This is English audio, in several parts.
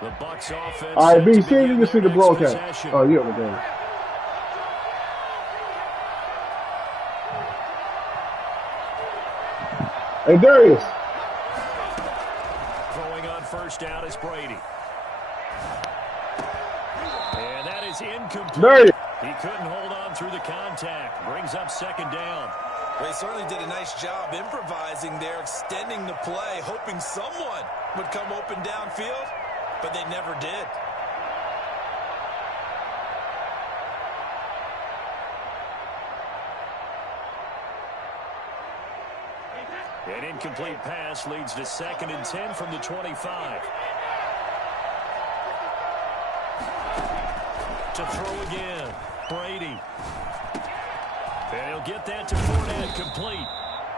The Bucks offense. All right, B, see if you can see the broadcast. Oh, you're over there. Hey, Darius. Throwing on first down is Brady. And that is incomplete. Darius. He couldn't hold on through the contact. Brings up second down. Well, he certainly did a nice job improvising there, extending the play, hoping someone would come open downfield, but they never did. An incomplete pass leads to 2nd and 10 from the 25. To throw again, Brady. And he'll get that to Fournette, complete.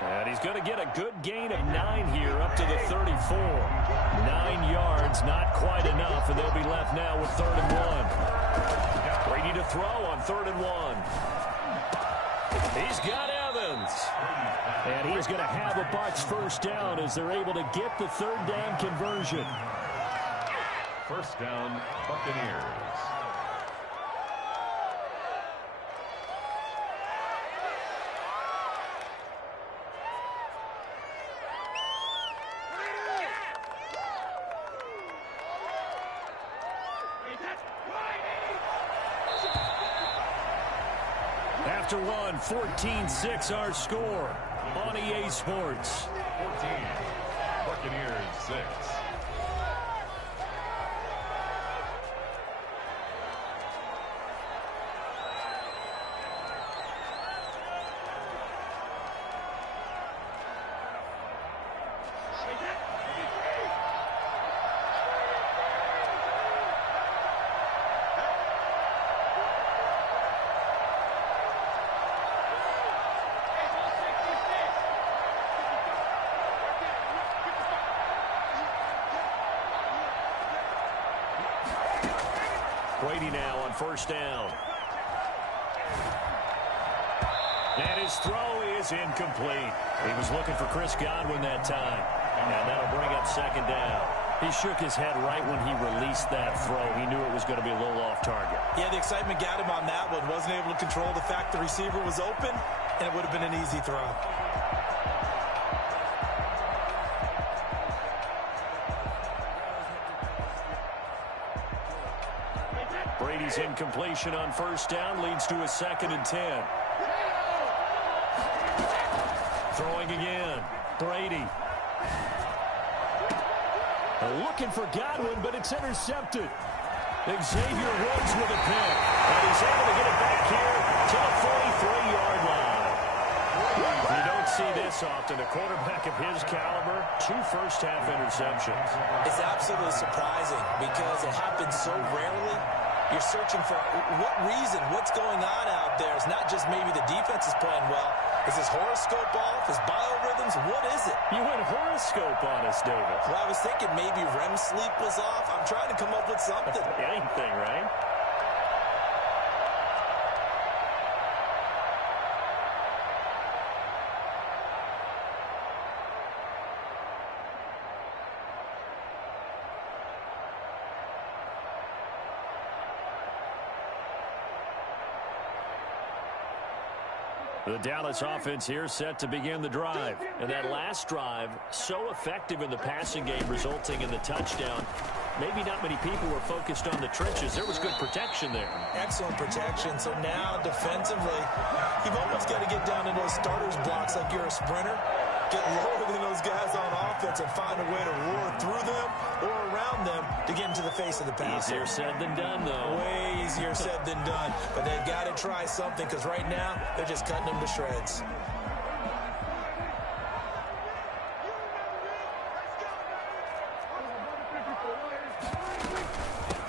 And he's going to get a good gain of 9 here up to the 34. 9 yards, not quite enough, and they'll be left now with 3rd and 1. Brady to throw on 3rd and 1. He's got Evans. And he's going to have a Bucks first down as they're able to get the 3rd down conversion. First down, Buccaneers. After one, 14-6 our score on EA Sports. 14, Buccaneers 6. Brady now on first down. And his throw is incomplete. He was looking for Chris Godwin that time. And that'll bring up 2nd down. He shook his head right when he released that throw. He knew it was going to be a little off target. Yeah, the excitement got him on that one. Wasn't able to control the fact the receiver was open, and it would have been an easy throw. Brady's incompletion on first down leads to a 2nd and 10. Throwing again. Brady. Looking for Godwin, but it's intercepted. Xavier Woods with a pick. And he's able to get it back here to the 43-yard line. You don't see this often. A quarterback of his caliber, 2 first-half interceptions. It's absolutely surprising because it happens so rarely. You're searching for what reason, what's going on out there. It's not just maybe the defense is playing well. Is his horoscope off? His biorhythms? What is it? You went horoscope on us, David. Well, I was thinking maybe REM sleep was off. I'm trying to come up with something. Anything, right? The Dallas offense here set to begin the drive. And that last drive, so effective in the passing game, resulting in the touchdown. Maybe not many people were focused on the trenches. There was good protection there. Excellent protection. So now, defensively, you've almost got to get down in those starters blocks like you're a sprinter. Get lower than those guys on offense and find a way to roar through them or around them to get into the face of the passer. Easier said than done, though. Way easier said than done. But they've got to try something because right now they're just cutting them to shreds.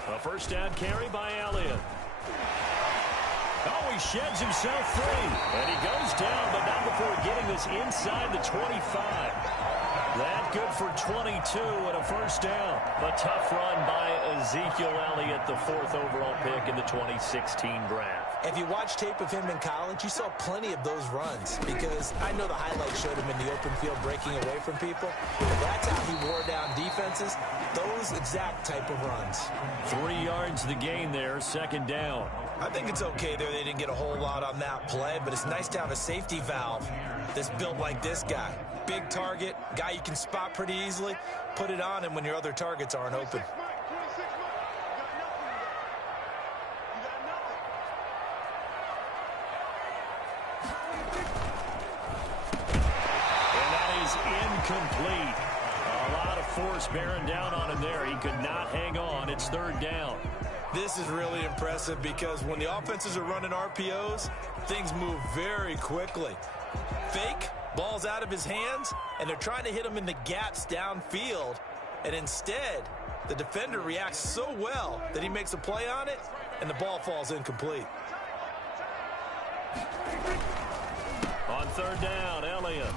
A first down carry by Elliott. Oh, he sheds himself free. And he goes down, but not before getting this inside the 25. That good for 22 and a first down. A tough run by Ezekiel Elliott, the 4th overall pick in the 2016 draft. If you watch tape of him in college, you saw plenty of those runs because I know the highlights showed him in the open field breaking away from people. But that's how he wore down defenses, those exact type of runs. 3 yards the gain there, second down. I think it's okay there. They didn't get a whole lot on that play, but it's nice to have a safety valve that's built like this guy. Big target, guy you can spot pretty easily. Put it on him when your other targets aren't open. Incomplete. A lot of force bearing down on him there. He could not hang on. It's third down. This is really impressive because when the offenses are running RPOs, things move very quickly. Fake, ball's out of his hands, and they're trying to hit him in the gaps downfield. And instead, the defender reacts so well that he makes a play on it, and the ball falls incomplete. On third down, Elliott.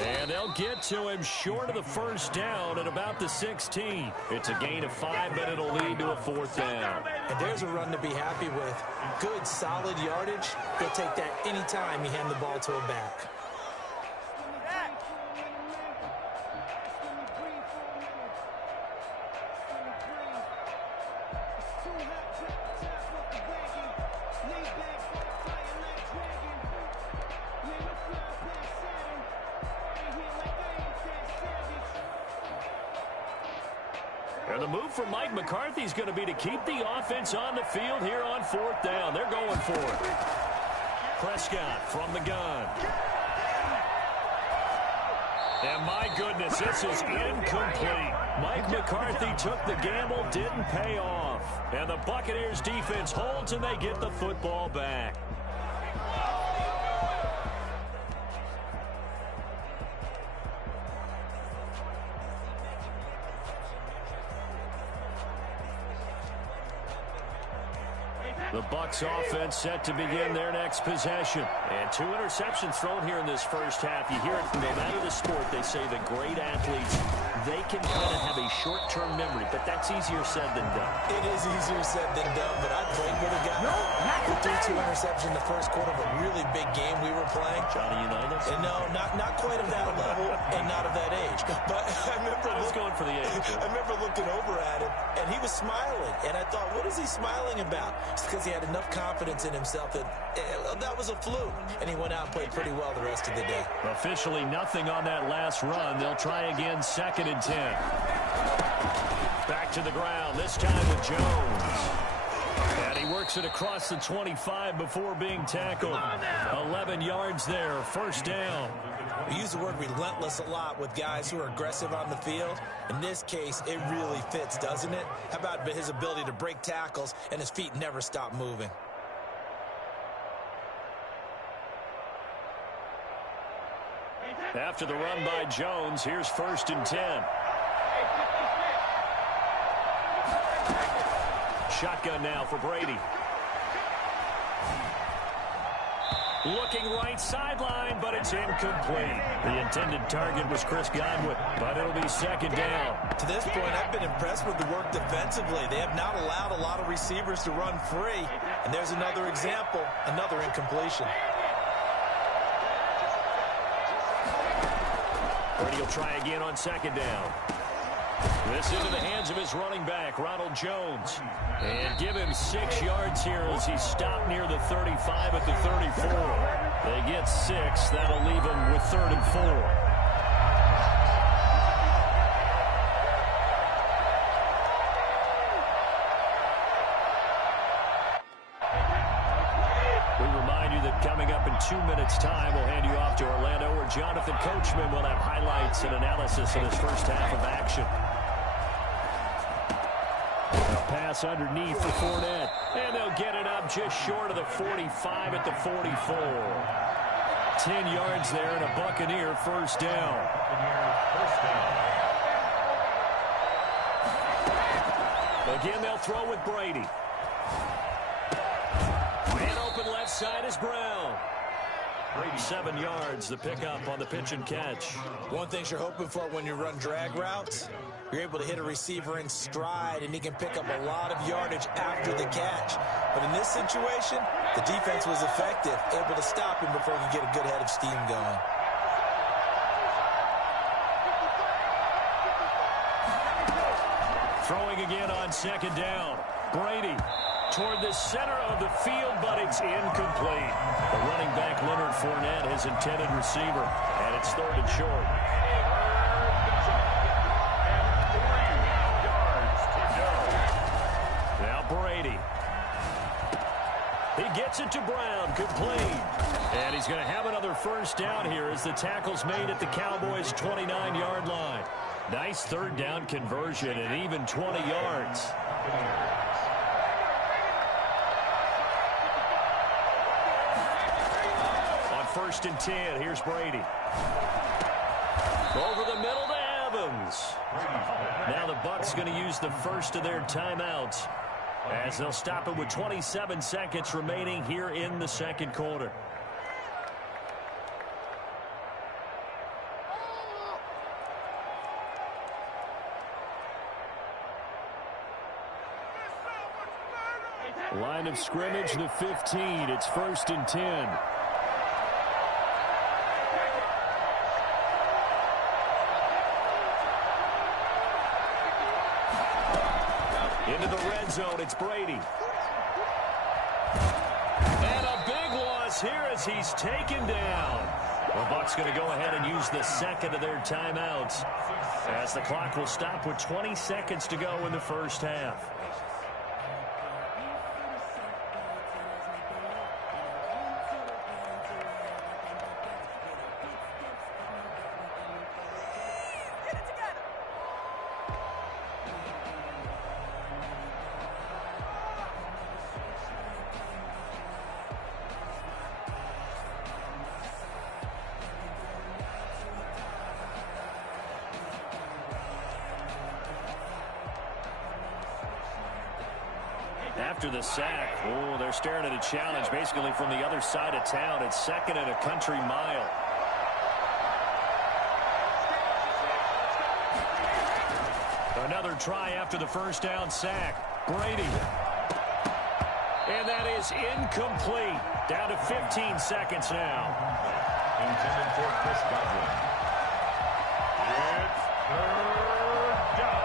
And they'll get to him short of the first down at about the 16. It's a gain of 5, but it'll lead to a fourth down. And there's a run to be happy with. Good, solid yardage. He'll take that anytime you hand the ball to a back. And the move from Mike McCarthy is going to be to keep the offense on the field here on fourth down. They're going for it. Prescott from the gun. And my goodness, this is incomplete. Mike McCarthy took the gamble, didn't pay off. And the Buccaneers defense holds and they get the football back. The Bucs offense set to begin their next possession. And 2 interceptions thrown here in this first half. You hear it no matter the sport. They say the great athletes, they can kind of have a short-term memory, but that's easier said than done. It is easier said than done, but I played with a guy who threw 2 interceptions in the first quarter of a really big game we were playing. Johnny Unitas? And no, not quite of that level and not of that age. But I remember going for the age. I remember looking over at him, and he was smiling. And I thought, what is he smiling about? It's because he had enough confidence in himself that that was a fluke. And he went out and played pretty well the rest of the day. Officially nothing on that last run. They'll try again, 2nd and 10. Back to the ground, this time with Jones. And he works it across the 25 before being tackled. 11 yards there, first down. We use the word relentless a lot with guys who are aggressive on the field. In this case, it really fits, doesn't it? How about his ability to break tackles and his feet never stop moving? After the run by Jones, here's 1st and 10. Shotgun now for Brady. Looking right sideline, but it's incomplete. The intended target was Chris Godwin, but it'll be 2nd down. To this point, I've been impressed with the work defensively. They have not allowed a lot of receivers to run free. And there's another example, another incompletion. Brady will try again on 2nd down. This into the hands of his running back, Ronald Jones. And give him 6 yards here as he stopped near the 35 at the 34. They get 6. That'll leave him with 3rd and 4. We remind you that coming up in 2 minutes' time, we'll hand you off to Orlando, where Jonathan Coachman will have highlights and analysis of his first half of action. Pass underneath for Fournette. And they'll get it up just short of the 45 at the 44. 10 yards there and a Buccaneer first down. Again, they'll throw with Brady. Man open left side is Brown. 7 yards, the pickup on the pitch and catch. One thing you're hoping for when you run drag routes, you're able to hit a receiver in stride, and he can pick up a lot of yardage after the catch. But in this situation, the defense was effective, able to stop him before he could get a good head of steam going. Throwing again on 2nd down. Brady toward the center of the field, but it's incomplete. The running back, Leonard Fournette, his intended receiver, and it's 3rd and short. Now Brady. He gets it to Brown, complete. And he's going to have another 1st down here as the tackle's made at the Cowboys' 29-yard line. Nice 3rd down conversion and even 20 yards. On 1st and 10, here's Brady. Over the middle to Evans. Now the Bucs going to use the first of their timeouts as they'll stop it with 27 seconds remaining here in the 2nd quarter. Line of scrimmage, the 15. It's 1st and 10. Into the red zone, it's Brady. And a big loss here as he's taken down. The Bucs going to go ahead and use the 2nd of their timeouts as the clock will stop with 20 seconds to go in the 1st half. After the sack, they're staring at a challenge basically from the other side of town. It's 2nd and a country mile. Another try after the 1st down sack. Brady. And that is incomplete. Down to 15 seconds now. Intended for Chris Godwin. It's 3rd down.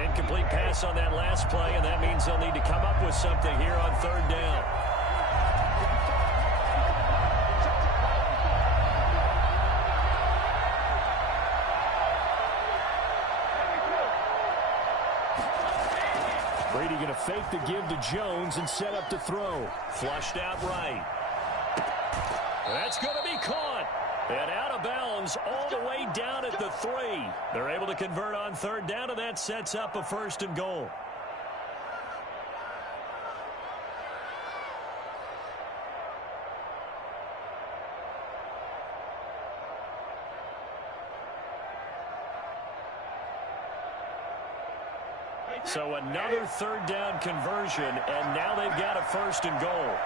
Incomplete pass on that last play, and that means they'll need to come up with something here on 3rd down. Brady going to fake the give to Jones and set up to throw. Flushed out right. That's going to be caught. And out of bounds all the way down at the 3. They're able to convert on 3rd down, and that sets up a 1st and goal. So another 3rd down conversion, and now they've got a 1st and goal.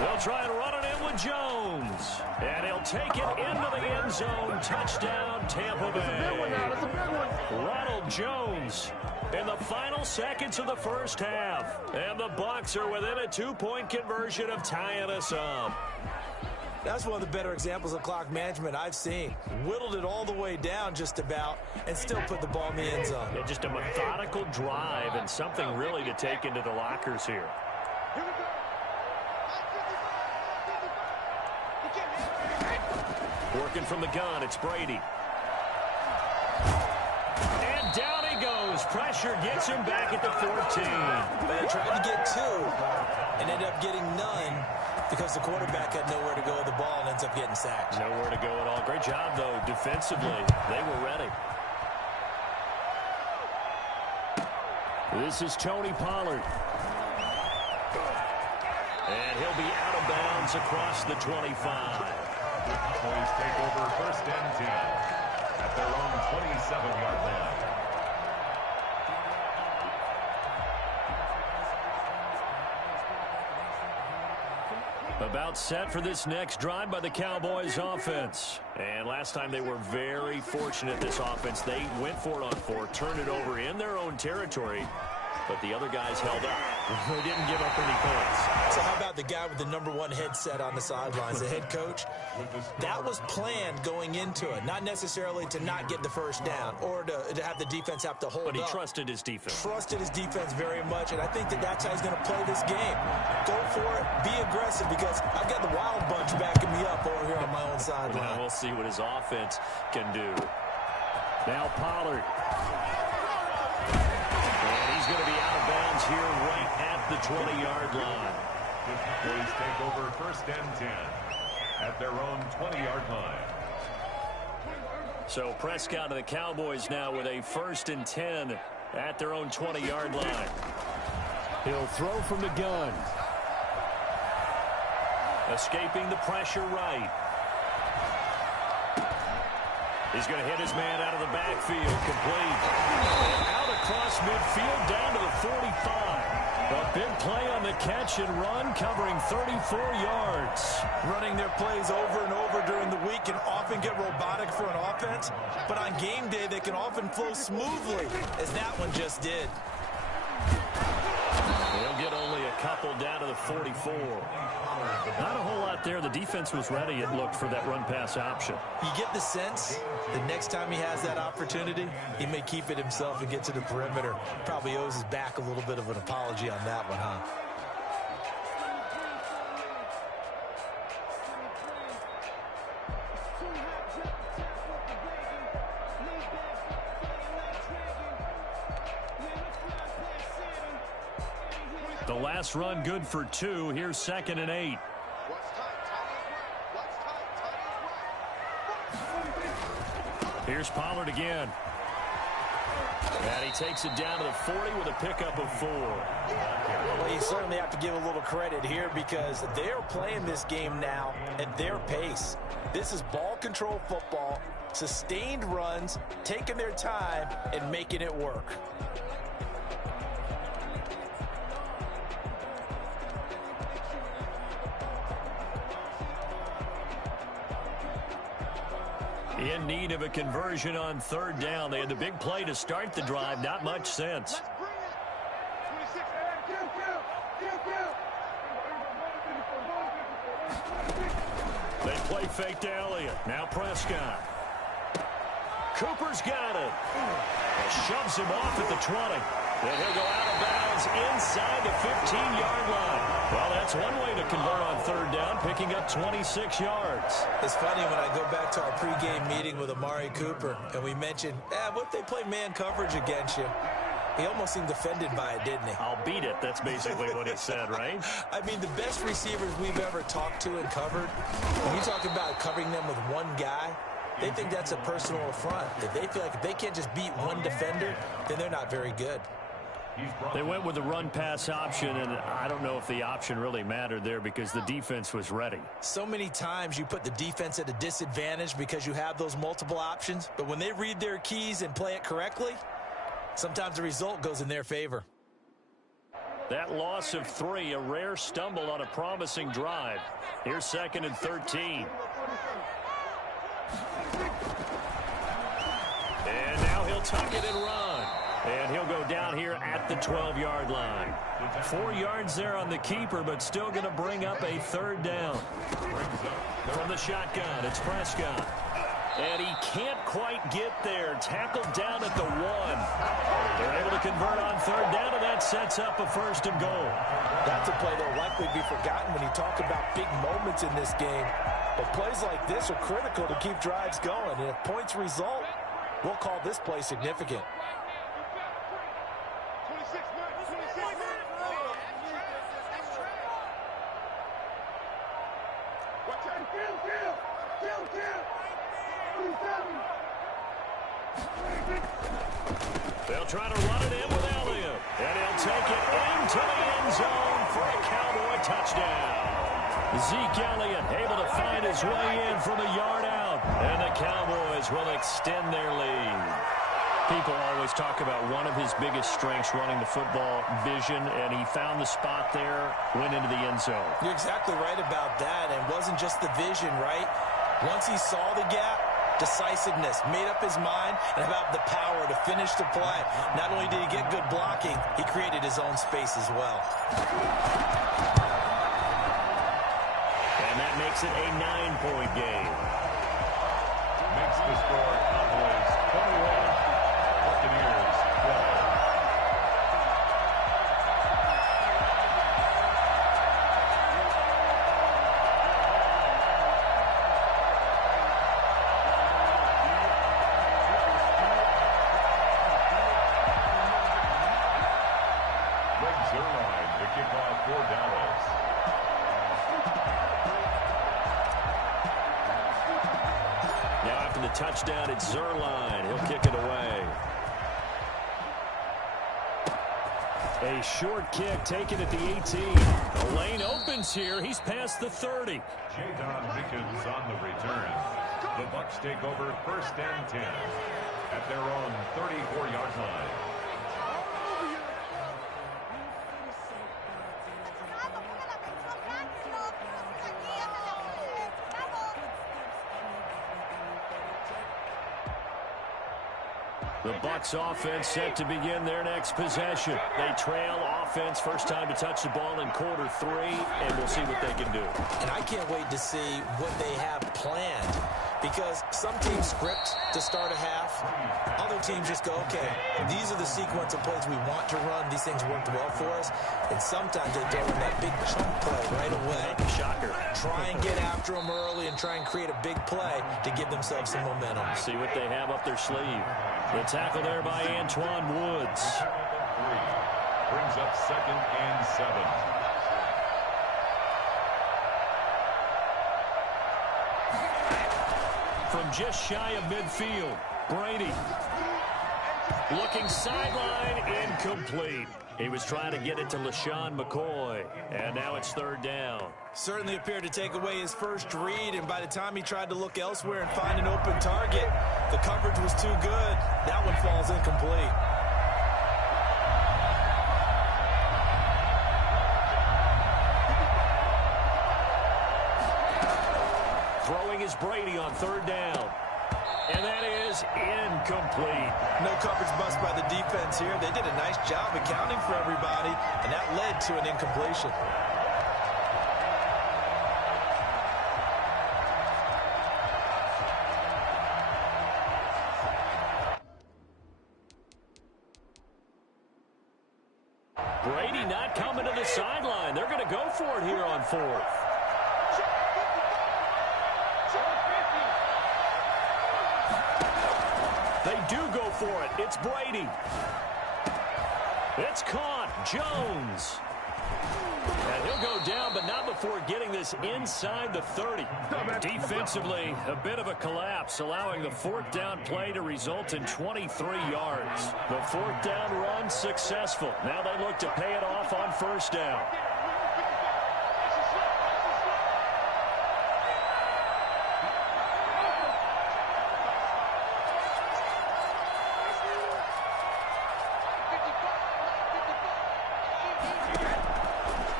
They'll try and run it in with Jones. And he'll take it into the end zone. Touchdown, Tampa Bay. That's a big one now. That's a big one. Ronald Jones in the final seconds of the 1st half. And the Bucs are within a 2-point conversion of tying us up. That's one of the better examples of clock management I've seen. Whittled it all the way down just about and still put the ball in the end zone. Yeah, just a methodical drive and something really to take into the lockers here. Working from the gun, it's Brady. And down he goes. Pressure gets him back at the 14. But they tried to get 2 and ended up getting none because the quarterback had nowhere to go with the ball and ends up getting sacked. Nowhere to go at all. Great job, though, defensively. They were ready. This is Tony Pollard. And he'll be out of bounds across the 25. The Cowboys take over 1st and 10 at their own 27-yard line. About set for this next drive by the Cowboys offense. And last time they were very fortunate, this offense. They went for it on 4, turned it over in their own territory, but the other guys held up. They didn't give up any points. So how about the guy with the #1 headset on the sidelines, the head coach? That was planned going into it, not necessarily to not get the first down or to have the defense have to hold up. But he trusted his defense. Trusted his defense very much, and I think that's how he's going to play this game. Go for it, be aggressive, because I've got the Wild Bunch backing me up over here on my own sideline. Now we'll see what his offense can do. Now Pollard. And he's going to be out of bounds here right at the 20-yard line. The Cowboys take over 1st and 10 at their own 20-yard line. So Prescott and the Cowboys now with a 1st and 10 at their own 20-yard line. He'll throw from the gun. Escaping the pressure right. He's going to hit his man out of the backfield. Complete. And out across midfield down to the 45. A big play on the catch and run, covering 34 yards. Running their plays over and over during the week can often get robotic for an offense, but on game day they can often flow smoothly, as that one just did. They'll get only a couple down to the 44. Not a whole lot there. The defense was ready, it looked, for that run-pass option. You get the sense the next time he has that opportunity, he may keep it himself and get to the perimeter. Probably owes his back a little bit of an apology on that one, huh? The last run good for 2. Here's 2nd and 8. Here's Pollard again. And he takes it down to the 40 with a pickup of 4. Well, you certainly have to give a little credit here, because they're playing this game now at their pace. This is ball control football, sustained runs, taking their time, and making it work. In need of a conversion on 3rd down. They had the big play to start the drive. Not much sense. They play fake to Elliott. Now Prescott. Cooper's got it. Shoves him off at the 20. Then he'll go out of bounds inside the 15-yard line. Well, that's one way to convert on 3rd down, picking up 26 yards. It's funny when I go back to our pregame meeting with Amari Cooper, and we mentioned, what if they play man coverage against you? He almost seemed offended by it, didn't he? I'll beat it. That's basically what he said, right? I mean, the best receivers we've ever talked to and covered, when you talk about covering them with one guy, they think that's a personal affront. If they feel like if they can't just beat one defender, then they're not very good. They went with the run-pass option, and I don't know if the option really mattered there because the defense was ready. So many times you put the defense at a disadvantage because you have those multiple options, but when they read their keys and play it correctly, sometimes the result goes in their favor. That loss of 3, a rare stumble on a promising drive. Here's 2nd and 13. And now he'll tuck it and run. And he'll go down here at the 12-yard line. 4 yards there on the keeper, but still going to bring up a 3rd down. From the shotgun, it's Prescott. And he can't quite get there. Tackled down at the 1. They're able to convert on 3rd down, and that sets up a 1st and goal. That's a play that will likely be forgotten when you talk about big moments in this game. But plays like this are critical to keep drives going. And if points result, we'll call this play significant. They'll try to run it in with Elliott. And he'll take it into the end zone for a Cowboy touchdown. Zeke Elliott able to find his way in from a yard out. And the Cowboys will extend their lead. People always talk about one of his biggest strengths running the football, vision, and he found the spot there, went into the end zone. You're exactly right about that, and it wasn't just the vision, right? Once he saw the gap, decisiveness, made up his mind, and about the power to finish the play. Not only did he get good blocking, he created his own space as well. And that makes it a 9-point game. Makes the score Cowboys 21. Buccaneers 12. Greg Zuerlein, the kickoff for Dallas. Now after the touchdown, it's Zuerlein. He'll kick it away. A short kick taken at the 18. The lane opens here. He's past the 30. Jadon Mickens on the return. The Bucs take over 1st and 10 at their own 34-yard line. The Bucs offense set to begin their next possession. They trail offense first time to touch the ball in quarter 3, and we'll see what they can do. And I can't wait to see what they have planned, because some teams script to start a half. Other teams just go, okay, these are the sequence of plays we want to run. These things worked well for us. And sometimes they throw in that big chunk play right away. Shocker. Try and get after them early and try and create a big play to give themselves some momentum. See what they have up their sleeve. The tackle there by Antoine Woods. 3 brings up 2nd and 7. From just shy of midfield, Brady. Looking sideline, incomplete. He was trying to get it to LaShawn McCoy, and now it's 3rd down. Certainly appeared to take away his first read, and by the time he tried to look elsewhere and find an open target, the coverage was too good. That one falls incomplete. Throwing is Brady on 3rd down. And that is incomplete. No coverage bust by the defense here. They did a nice job accounting for everybody, and that led to an incompletion. Brady not coming to the sideline. They're going to go for it here on 4th. They do go for it. It's Brady. It's caught. Jones. And he'll go down, but not before getting this inside the 30. Defensively, a bit of a collapse, allowing the 4th down play to result in 23 yards. The 4th down run successful. Now they look to pay it off on 1st down.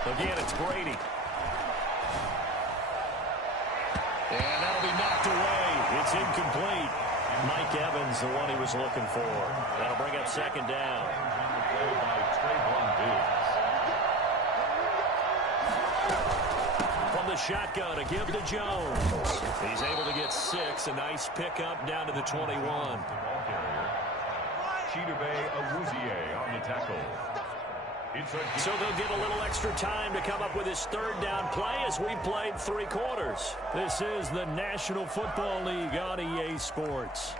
Again, it's Brady. And that'll be knocked away. It's incomplete. Mike Evans, the one he was looking for. That'll bring up 2nd down. By Trayvon Diggs. From the shotgun, a give to Jones. He's able to get 6. A nice pickup down to the 21. The ball carrier. Chidobe Awuzie on the tackle. So they'll get a little extra time to come up with his 3rd down play as we played 3 quarters. This is the National Football League on EA Sports.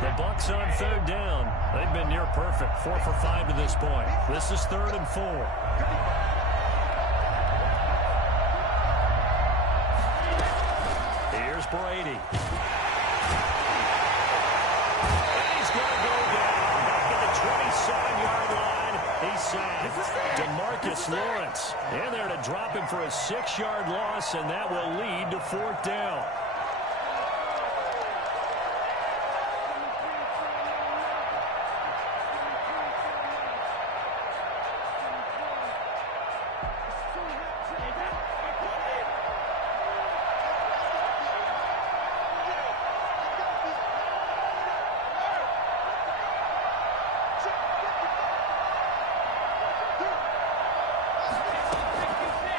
The Bucs on 3rd down. They've been near perfect. 4 for 5 to this point. This is 3rd and 4. Brady. 7-yard line. He's sacked. DeMarcus Lawrence in there to drop him for a 6-yard loss, and that will lead to 4th down.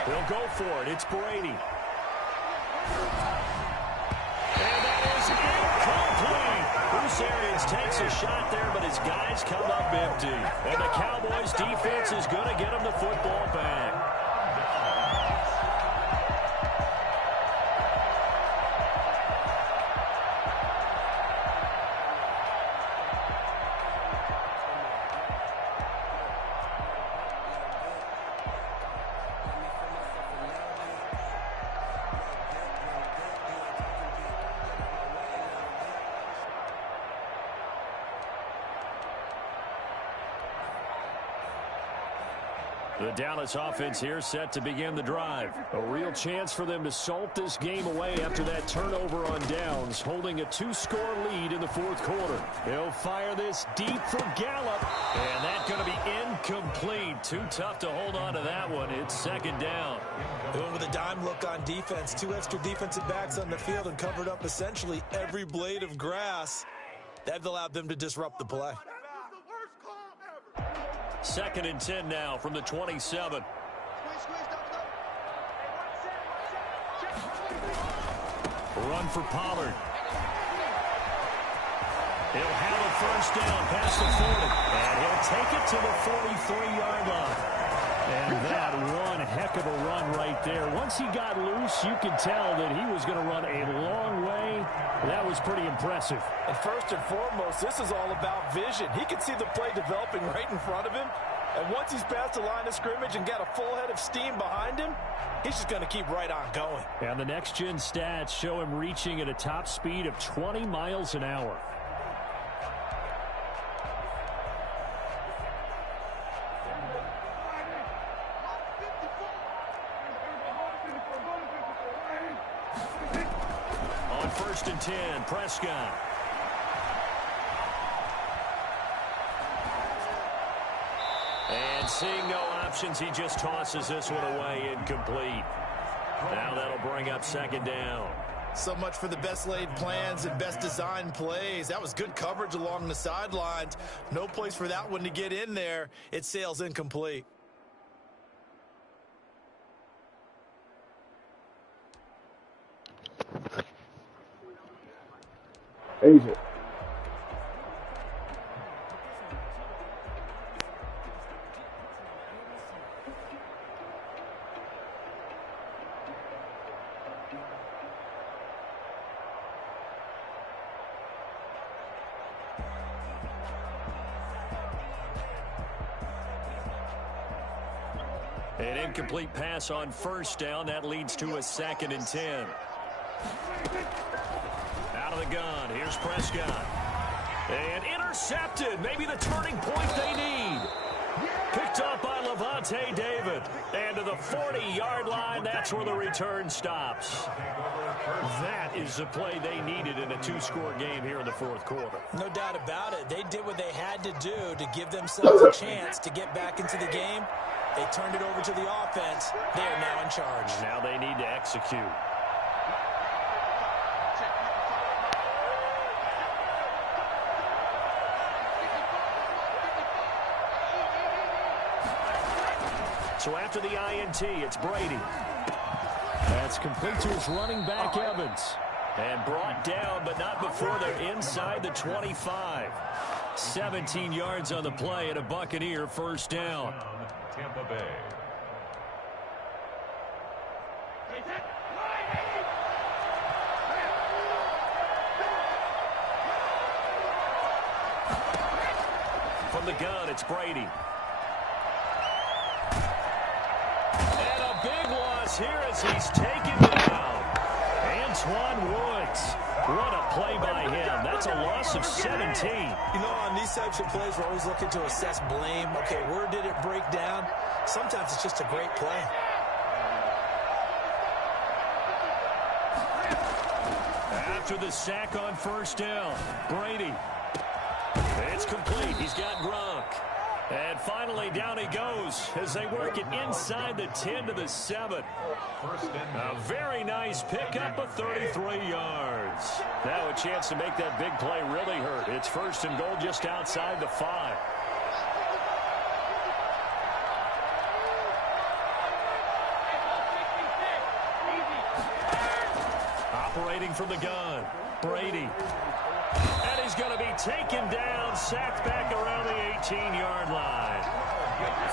He'll go for it. It's Brady. And that is incomplete. Bruce Arians takes a shot there, but his guys come up empty. And the Cowboys defense is going to get him the football back. The Dallas offense here set to begin the drive. A real chance for them to salt this game away after that turnover on downs, holding a 2-score lead in the 4th quarter. They'll fire this deep for Gallup, and that's going to be incomplete. Too tough to hold on to that one. It's 2nd down. Going with a dime look on defense. 2 extra defensive backs on the field and covered up essentially every blade of grass. That allowed them to disrupt the play. 2nd and 10 now from the 27. Run for Pollard. He'll have a 1st down past the 40. And he'll take it to the 43-yard line. And that one heck of a run right there. Once he got loose, you could tell that he was going to run a long way. That was pretty impressive. And first and foremost, this is all about vision. He can see the play developing right in front of him. And once he's past the line of scrimmage and got a full head of steam behind him, he's just going to keep right on going. And the next-gen stats show him reaching at a top speed of 20 miles an hour. On 1st and 10, Prescott. And seeing no options, he just tosses this one away, incomplete. Now that'll bring up 2nd down. So much for the best laid plans and best designed plays. That was good coverage along the sidelines. No place for that one to get in there. It sails incomplete. Asia. An incomplete pass on 1st down. That leads to a 2nd and 10. Out of the gun. Here's Prescott. And intercepted. Maybe the turning point they need. Picked up by Lavonte David. And to the 40-yard line, that's where the return stops. That is the play they needed in a 2-score game here in the 4th quarter. No doubt about it. They did what they had to do to give themselves a chance to get back into the game. They turned it over to the offense. They are now in charge. Now they need to execute. So after the INT, it's Brady. That's complete to his running back, Evans. And brought down, but not before they're inside the 25. 17 yards on the play and a Buccaneer 1st down. Tampa Bay. From the gun, it's Brady. And a big loss here as he's taken down. And Antoine Woods. What a play by him. That's a loss of 17. You know, on these types of plays, we're always looking to assess blame. Okay, where did it break down? Sometimes it's just a great play. After the sack on first down, Brady. It's complete. He's got Gronk. And finally, down he goes as they work it inside the 10 to the 7. A very nice pickup of 33 yards. Now a chance to make that big play really hurt. It's first and goal just outside the 5. Operating from the gun, Brady. And he's going to be taken down, sacked back around the 18-yard line.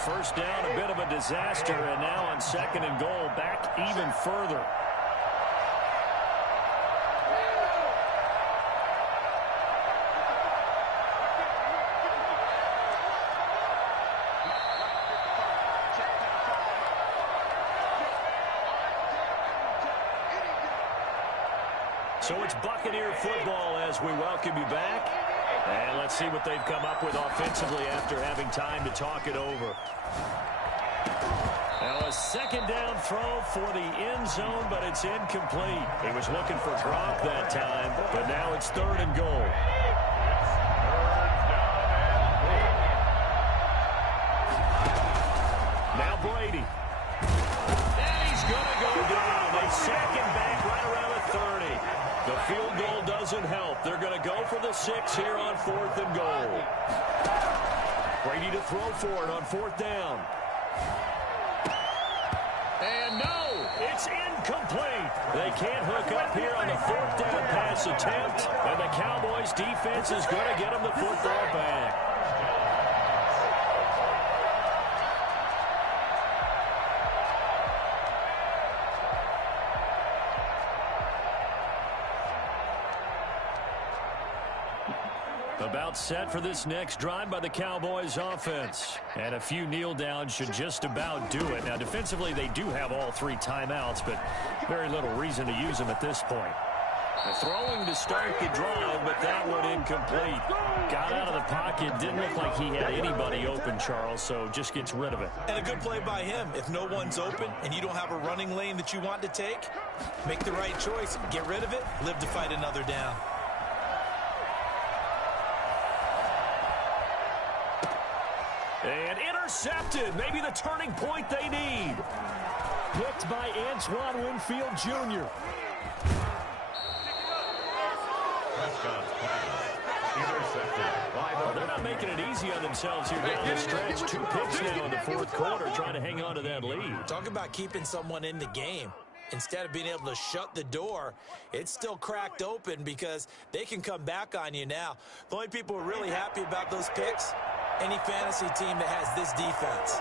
First down, a bit of a disaster, and now on second and goal, back even further. So it's Buccaneer football as we welcome you back. And let's see what they've come up with offensively after having time to talk it over. Now a second down throw for the end zone, but it's incomplete. He was looking for Gronk that time, but now it's third and goal. Now Brady. And he's going to go down. They sack him back right around the 30. The field goal doesn't help. They're going to go for the 6 here on fourth and goal. Brady to throw for it on fourth down. And no, it's incomplete. They can't hook up here on the fourth down pass attempt. And the Cowboys defense is going to get them the football back. About set for this next drive by the Cowboys offense. And a few kneel downs should just about do it. Now, defensively, they do have all 3 timeouts, but very little reason to use them at this point. Throwing to start the drive, but that one incomplete. Got out of the pocket. Didn't look like he had anybody open, Charles, so just gets rid of it. And a good play by him. If no one's open and you don't have a running lane that you want to take, make the right choice. Get rid of it. Live to fight another down. And intercepted. Maybe the turning point they need. Picked by Antoine Winfield Jr. Well, they're not making it easy on themselves here down the stretch. 2 picks now in the fourth quarter, trying to hang on to that lead. Talk about keeping someone in the game. Instead of being able to shut the door, it's still cracked open because they can come back on you now. The only people who are really happy about those picks, any fantasy team that has this defense.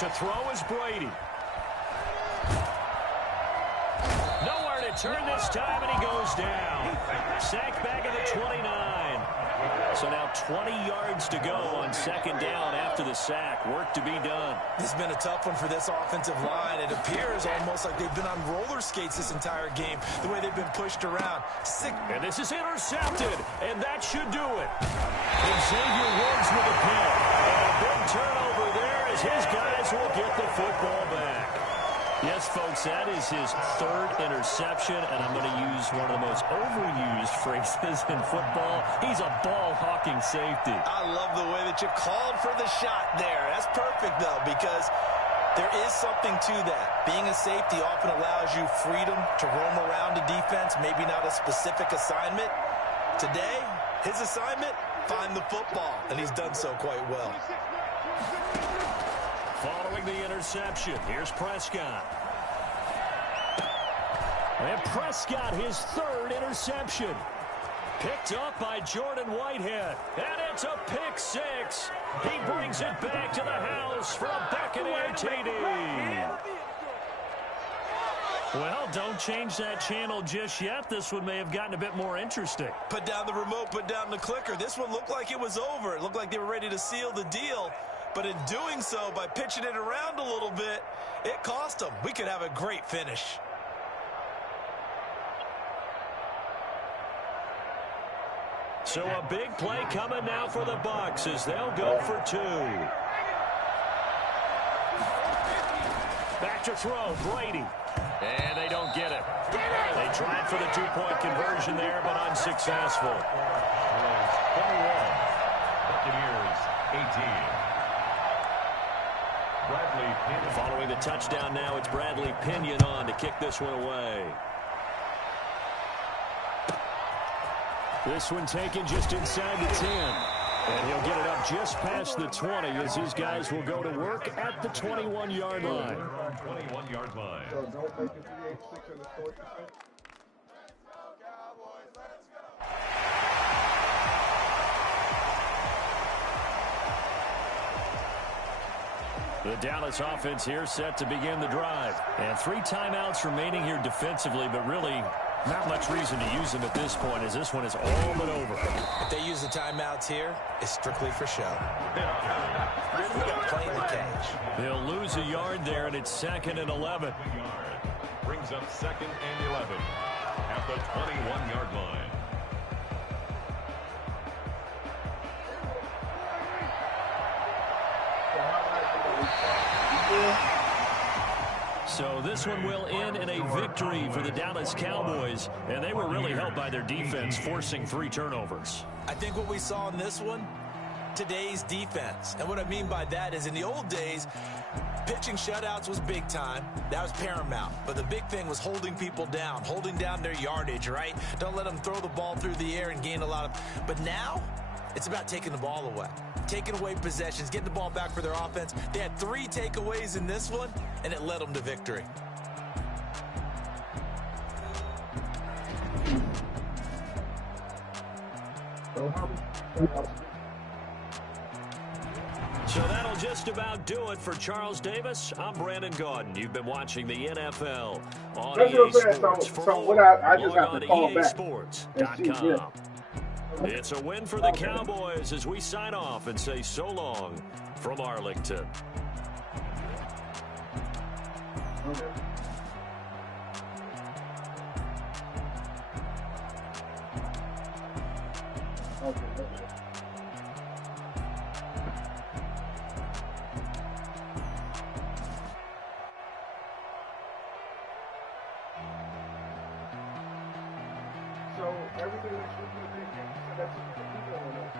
To throw is Brady. Nowhere to turn this time, and he goes down. Sacked back at the 29. So now 20 yards to go on second down after the sack. Work to be done. This has been a tough one for this offensive line. It appears almost like they've been on roller skates this entire game, the way they've been pushed around. And this is intercepted, and that should do it. Xavier Woods with a pick. And a big turnover there as his guys will get the football back. Yes, folks, that is his 3rd interception, and I'm going to use one of the most overused phrases in football. He's a ball-hawking safety. I love the way that you called for the shot there. That's perfect, though, because there is something to that. Being a safety often allows you freedom to roam around a defense, maybe not a specific assignment. Today, his assignment, find the football, and he's done so quite well. Following the interception, here's Prescott. And Prescott, his 3rd interception. Picked up by Jordan Whitehead. And it's a pick 6. He brings it back to the house for a Buccaneer TD. Well, don't change that channel just yet. This one may have gotten a bit more interesting. Put down the remote, put down the clicker. This one looked like it was over. It looked like they were ready to seal the deal. But in doing so, by pitching it around a little bit, it cost them. We could have a great finish. So a big play coming now for the Bucs as they'll go for 2. Back to throw, Brady. And they don't get it. They tried for the 2-point conversion there, but unsuccessful. 21. Buccaneers, 18. Bradley Pinion. Following the touchdown now, it's Bradley Pinion on to kick this one away. This one taken just inside the 10. And he'll get it up just past the 20 as these guys will go to work at the 21-yard line. 21-yard line. So don't make it 386 in the short defense. The Dallas offense here set to begin the drive. And 3 timeouts remaining here defensively, but really not much reason to use them at this point as this one is all but over. If they use the timeouts here, it's strictly for show. We got play in the cage. They'll lose a yard there, and it's 2nd and 11. Brings up 2nd and 11 at the 21-yard line. So this one will end in a victory for the Dallas Cowboys, and they were really helped by their defense forcing 3 turnovers. I think what we saw in this one, today's defense. And what I mean by that is in the old days, pitching shutouts was big time. That was paramount. But the big thing was holding people down, holding down their yardage, right? Don't let them throw the ball through the air and gain a lot of... But now, it's about taking the ball away. Taking away possessions, getting the ball back for their offense. They had 3 takeaways in this one, and it led them to victory. So that'll just about do it for Charles Davis. I'm Brandon Gaudin. You've been watching the NFL on EA Sports. So what I just have to call back. EASports.com. It's a win for the Cowboys as we sign off and say so long from Arlington. Okay. So everything that should be there, that's the people on it.